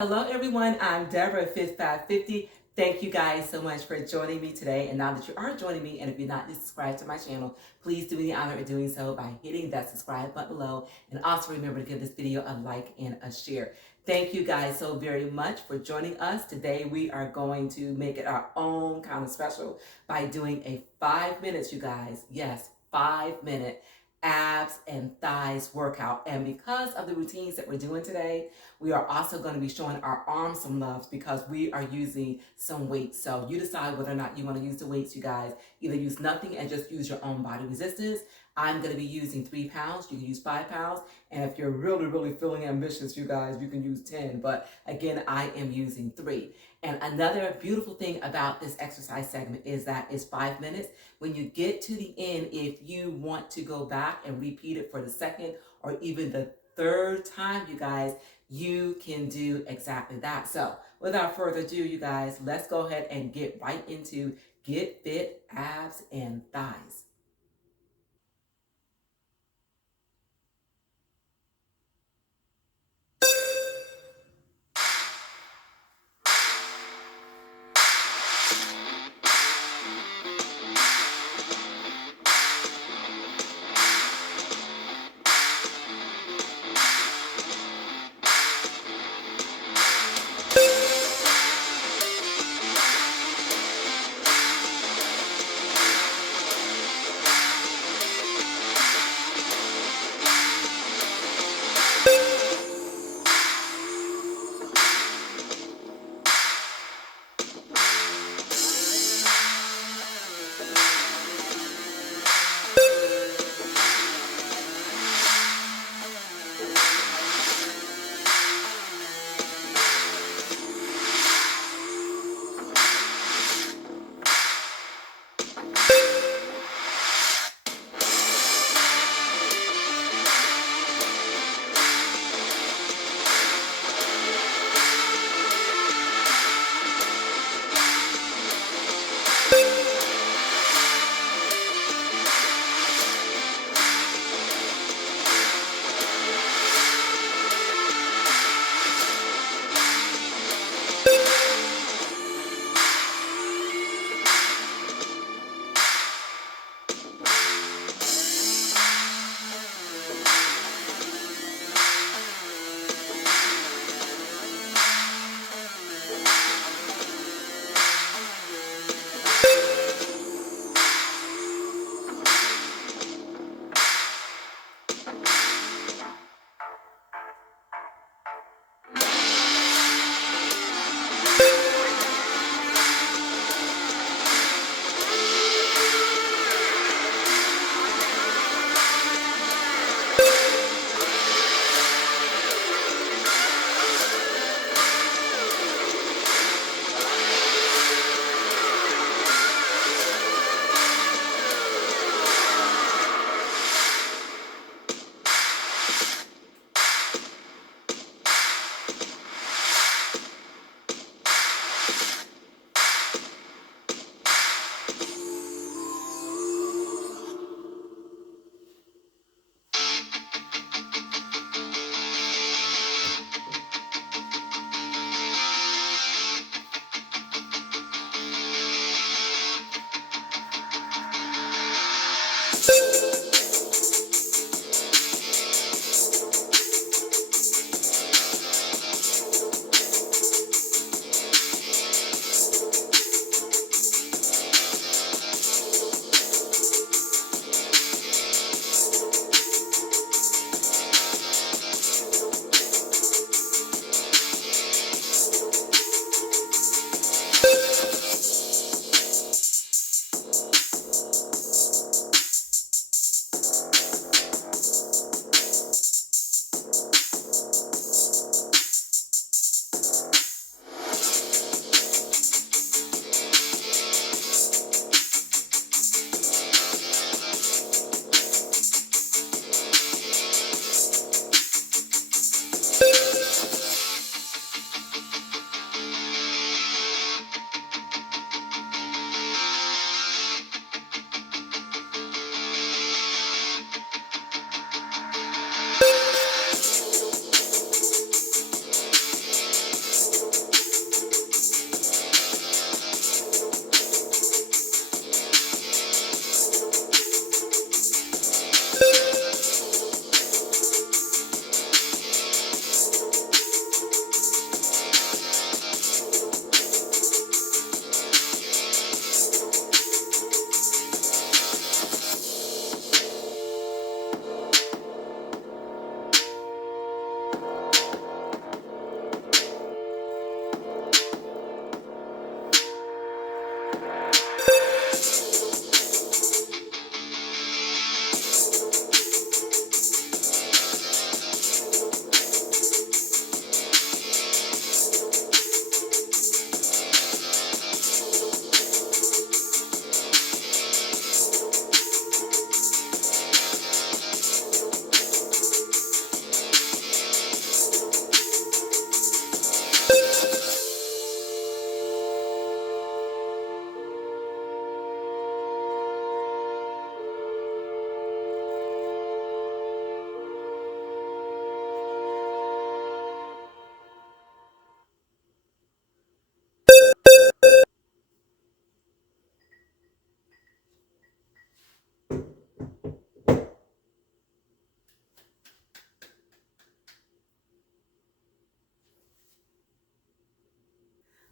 Hello everyone, I'm Deborah Fit 550. Thank you guys so much for joining me today. And now that you are joining me, and if you're not subscribed to my channel, please do me the honor of doing so by hitting that subscribe button below. And also remember to give this video a like and a share. Thank you guys so very much for joining us. Today we are going to make it our own kind of special by doing a 5 minutes, you guys. Yes, 5 minute abs and thighs workout. And because of the routines that we're doing today, we are also going to be showing our arms some loves because we are using some weights. So you decide whether or not you want to use the weights, you guys. Either use nothing and just use your own body resistance. I'm going to be using 3 pounds. You can use 5 pounds. And if you're really feeling ambitious, you guys, you can use 10. But again, I am using 3. And another beautiful thing about this exercise segment is that it's 5 minutes. When you get to the end, if you want to go back and repeat it for the second or even the third time, you guys, you can do exactly that. So without further ado, you guys, let's go ahead and get right into Get Fit Abs and Thighs.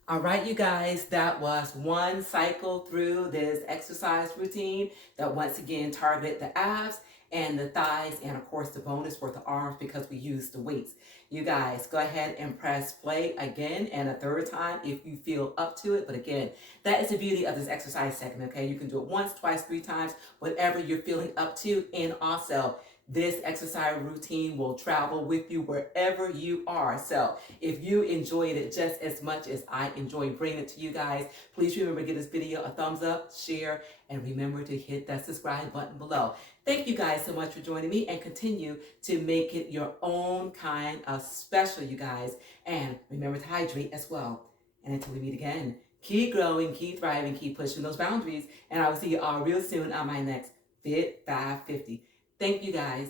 All right, you guys, that was one cycle through this exercise routine that once again targeted the abs and the thighs, and of course the bonus for the arms because we used the weights. You guys, go ahead and press play again and a third time if you feel up to it. But again, that is the beauty of this exercise segment, okay? You can do it once, twice, three times, whatever you're feeling up to. And also, this exercise routine will travel with you wherever you are. So if you enjoyed it just as much as I enjoy bringing it to you guys, please remember to give this video a thumbs up, share, and remember to hit that subscribe button below. Thank you guys so much for joining me, and continue to make it your own kind of special, you guys. And remember to hydrate as well. And until we meet again, keep growing, keep thriving, keep pushing those boundaries. And I will see you all real soon on my next Fit 550. Thank you guys.